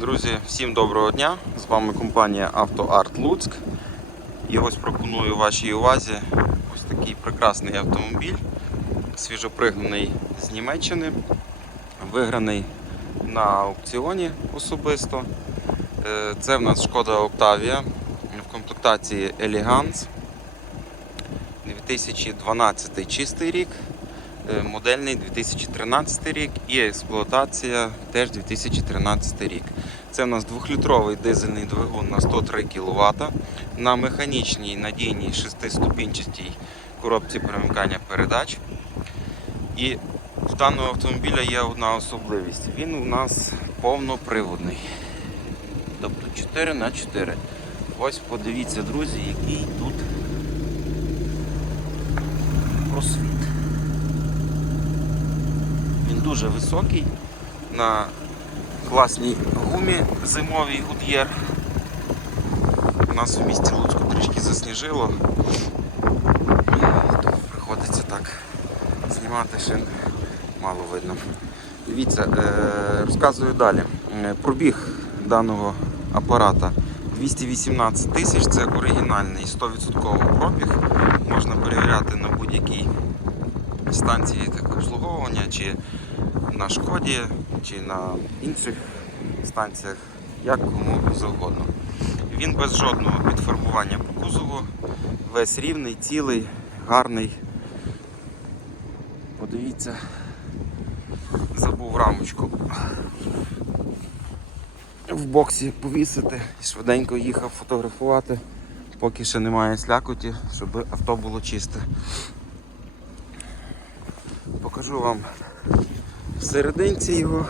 Друзі, всім доброго дня! З вами компанія «Автоарт Луцьк. І ось пропоную вашій увазі ось такий прекрасний автомобіль, свіжопригнаний з Німеччини, виграний на аукціоні особисто. Е, Це в нас шкода Octavia в комплектації Elegance. 2012 чистий рік, е, модельний 2013 рік і експлуатація теж 2013 рік. Це у нас 2-літровий дизельний двигун на 103 кВт на механічній надійній 6-ступінчатій коробці перемикання передач. І в даного автомобіля є одна особливість. Він у нас повноприводний. Тобто 4 на 4 Ось подивіться, друзі, який тут просвіт. Він дуже високий на класній гумі зимовій Goodyear. У нас у місті Луцьку трішки засніжило. Приходиться так знімати шин мало видно. Дивіться, е, розказую далі. Е, Пробіг даного апарата 218 тисяч, це оригінальний 100% пробіг. Можна перевіряти на будь-якій станції так, обслуговування, чи на шкоді, чи на інших станціях, як кому завгодно. Він без жодного підфарбування по кузову, весь рівний, цілий, гарний. Подивіться, забув рамочку в боксі повісити і швиденько їхав фотографувати, поки ще немає слякоті, щоб авто було чисте. Покажу вам всерединці його.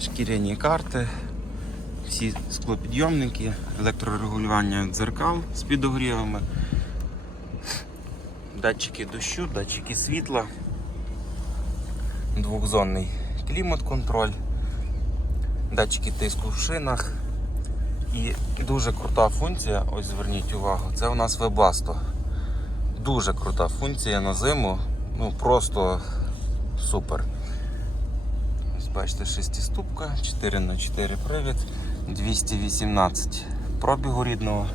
Шкіряні карти, всі склопідйомники, електрорегулювання дзеркал з підогрівами, датчики дощу, датчики світла, двохзонний клімат-контроль, датчики тиску в шинах. І дуже крута функція, ось зверніть увагу, це у нас Webasto. Дуже крута функція на зиму, ну просто супер. Ось бачите, шестиступка, 4 на 4 привід, 218 пробігу рідного.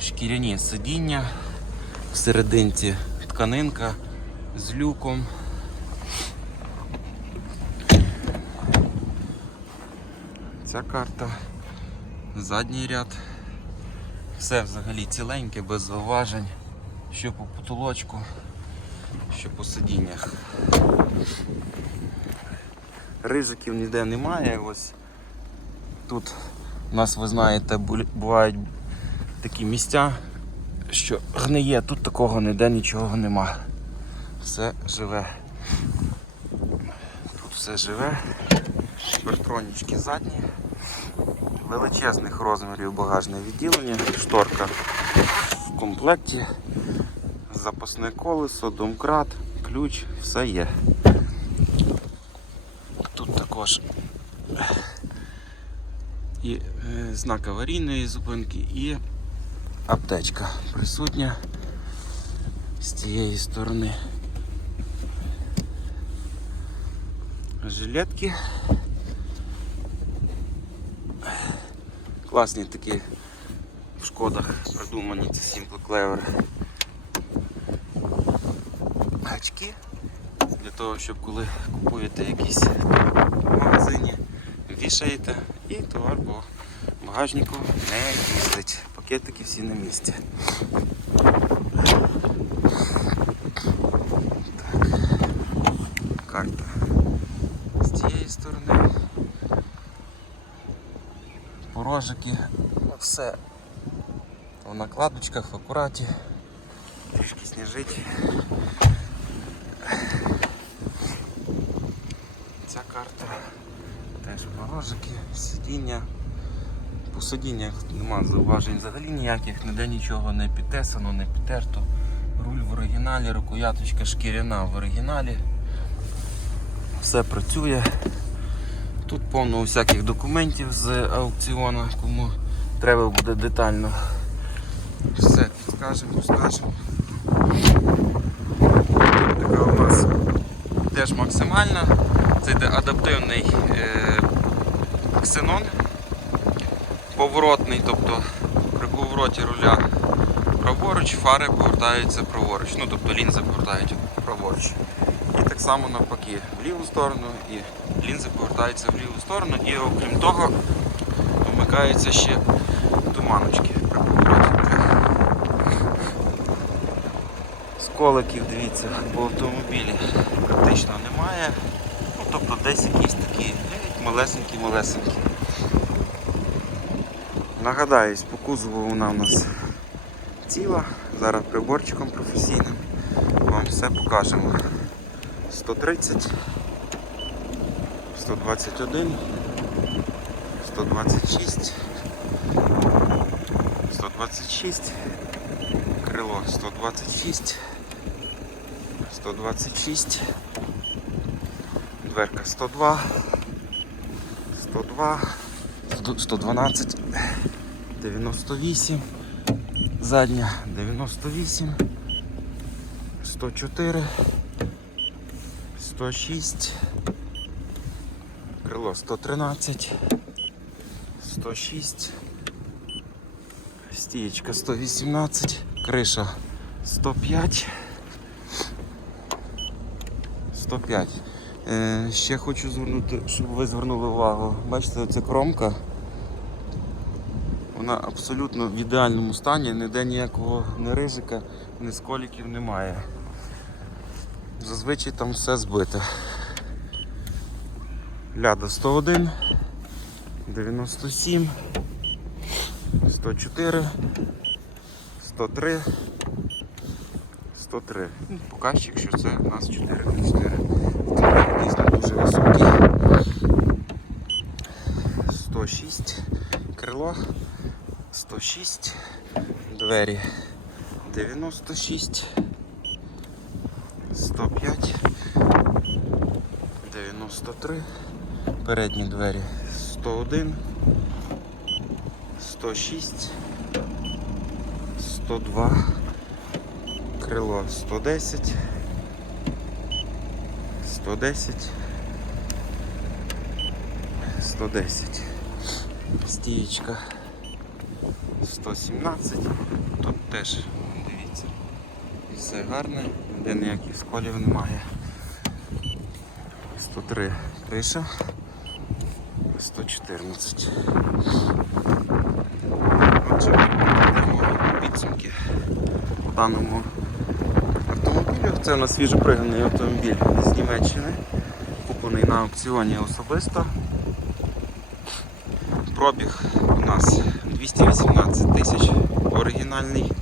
Шкіряні сидіння, всерединці тканинка з люком. Ця карта, задній ряд. Все взагалі ціленьке, без зауважень, що по потолочку, що по сидіннях. Рижиків ніде немає. Ось тут у нас, ви знаєте, бувають такі місця, що гниє, тут такого ніде нічого нема. Все живе. Тут все живе. Бертронічки задні. Величезних розмірів багажне відділення, шторка в комплекті, запасне колесо, домкрат, ключ, все є. Тут також і е, знак аварійної зупинки і аптечка присутня з цієї сторони. Жилетки. Класні такі в шкодах придумані ці Simple Clever гачки для того, щоб коли купуєте якісь в магазині, вішаєте і товар по багажнику не їздить. Пакетики всі на місці. Так. Карта з цієї сторони порожики, все в накладочках, в акураті, трішки сніжить. Ця карта теж порожики, сидіння. По сидіннях нема зауважень взагалі ніяких, ніде нічого не підтесано, не підтерто. Руль в оригіналі, рукояточка шкіряна в оригіналі. Все працює. Тут повно всяких документів з аукціону, кому треба буде детально. Все, скажемо, скажемо. Така у нас теж максимальна. Це йде адаптивний е, ксенон поворотний, тобто при повороті руля праворуч, фари повертаються праворуч. Ну, тобто лінзи повертають праворуч. Так само навпаки, в ліву сторону, і лінзи повертаються в ліву сторону, і окрім того, вмикаються ще туманочки. Сколиків, дивіться, по автомобілі практично немає. Ну, тобто десь якісь такі малесенькі-малесенькі. Нагадаюсь, по кузову вона у нас ціла. Зараз приборчиком професійним вам все покажемо. 130, 121, 126, 126, крило 126, 126, дверка 102, 102, 112, 98, задня 98, 104, 106, крило 113, 106, стієчка 118, криша 105. 105. Е, ще хочу звернути, щоб ви звернули увагу. Бачите, оця кромка. Вона абсолютно в ідеальному стані, ніде ніякого ні ризика, ні сколіків немає. Зазвичай там все збите. Ляда 101, 97, 104, 103, 103. Ну, Показчик, що це у нас 4 на 4. Дійсно дуже високий. 106 крило, 106 двері, 96, 105, 93, передні двері 101, 106, 102, крило 110, 110, 110. Стієчка 117. Тут теж, дивіться, все гарне, де ніяких сколів немає. 103 криша, 114. Отже, підсумки по даному автомобілю. Це у нас свіжопригнаний автомобіль з Німеччини, куплений на аукціоні особисто. Пробіг у нас 218 тисяч оригінальний.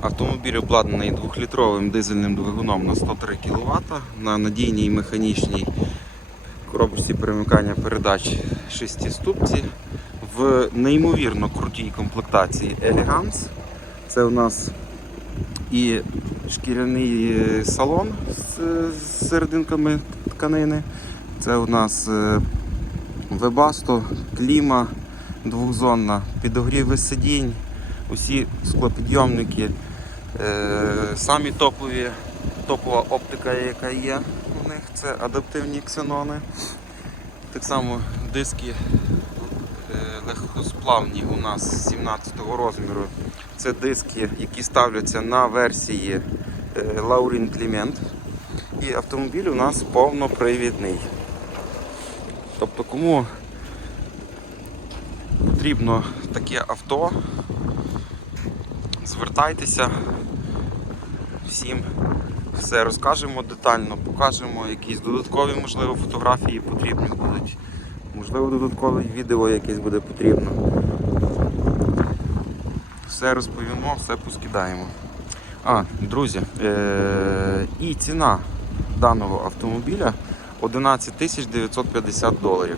Автомобіль обладнаний 2-літровим дизельним двигуном на 103 кВт на надійній механічній коробці перемикання передач 6 ступці в неймовірно крутій комплектації Elegance. Це у нас і шкіряний е, салон з серединками тканини. Це у нас е, Вебасто, кліма двохзонна, підогріви сидінь, усі склопідйомники, самі топові, топова оптика, яка є у них, це адаптивні ксенони. Так само диски е, легкосплавні у нас 17-го розміру. Це диски, які ставляться на версії е, Laurin Clement. І автомобіль у нас повнопривідний. Тобто кому потрібно таке авто, звертайтеся, всім все розкажемо детально, покажемо якісь додаткові, можливо, фотографії потрібні будуть. Можливо, додаткове відео якесь буде потрібно. Все розповімо, все поскидаємо. А, друзі, е- і ціна даного автомобіля 11 тисяч 950 доларів.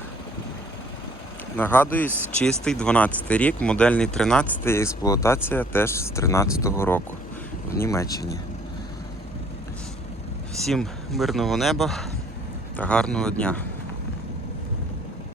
Нагадуюсь, чистий 12 рік, модельний 13 експлуатація теж з 13-го року в Німеччині. Всім мирного неба та гарного дня!